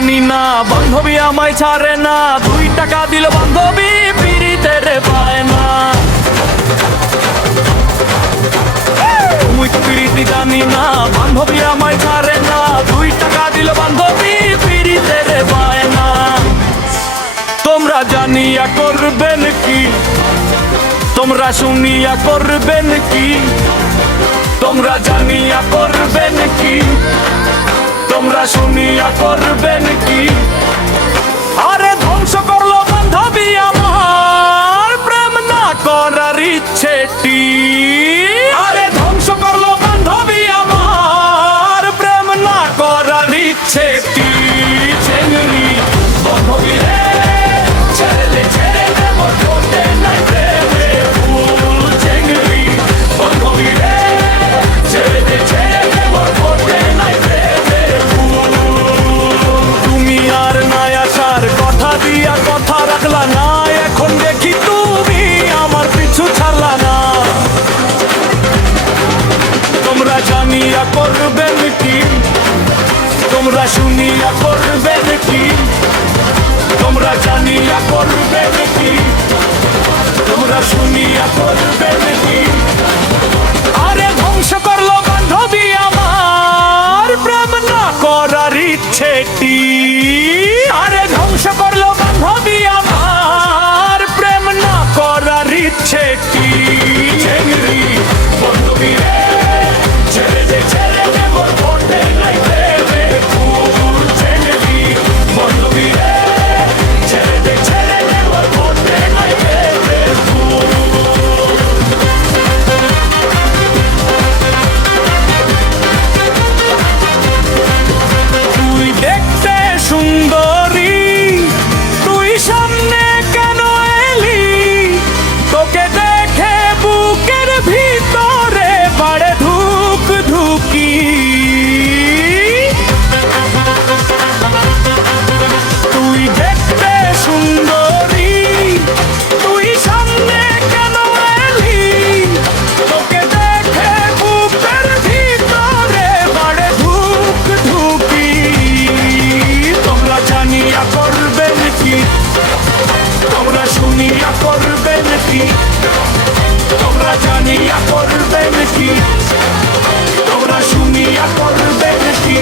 জানি না, বান্ধবী আমায় ছাড়ে না, 2 টাকা দিল বান্ধবী পিরিতে রে পায় না। মুই পিরিতি জানি না, বান্ধবী আমায় ছাড়ে না, 2 টাকা দিল বান্ধবী পিরিতে রে পায় না। তোমরা জানিয়া করবেন কি, তোমরা শুনিয়া করবেন কি, তোমরা জানিয়া করবেন কি, তোমরা শুনিয়া করবেন কি। আরে ধ্বংস করলো বান্ধবী আমার প্রেম না করার ইচ্ছেটি। আরে ধ্বংস করলো বান্ধবী আমার প্রেম না করার ইচ্ছেটি। চেঙ্গি বান্ধবী রে ছেড়ে দে মোর করতে নাই প্রেমে ভুল। চেঙ্গি বান্ধবী রে ছেড়ে দে মোর করতে নাই প্রেমে ভুল। তুমি আর নাই আসার কথা দিয়া কথা রাখলা না, এখন দেখি তুমি আমার পিছু ছাড়লা না। তোমরা জানিয়া করবেন কি, তোমরা শুনিয়া করবেন কি, তোমরা জানিয়া করবেন কি, তোমরা শুনিয়া করবেন কি। আরে ধ্বংস করলো বান্ধবী আমার প্রেম না করার ইচ্ছেটি। আরে ধ্বংস করলো বান্ধবী আমার প্রেম না করার ইচ্ছেটি। চেঙ্গি বান্ধবী রে ছেড়ে দে মোর করতে নাই প্রেমে ভুল। চেঙ্গি বান্ধবী রে ছেড়ে দে মোর করতে নাই প্রেমে ভুল। তুই দেখতে সুন্দরী, তুই সামনে কেন এলি? তোকে দেখে বুকের ভিতরে বাড়ে ধুক ধুকি। তুই দেখতে সুন্দরী, তুই সামনে কেন এলি? তোকে দেখে বুকের ভিতরে বাড়ে ধুক ধুকি। তোমরা জানিয়া করবেন কি, তোমরা শুনিয়া করবেন কি, তোমরা জানিয়া করবেন কি, তোমরা শুনিয়া করবেন কি।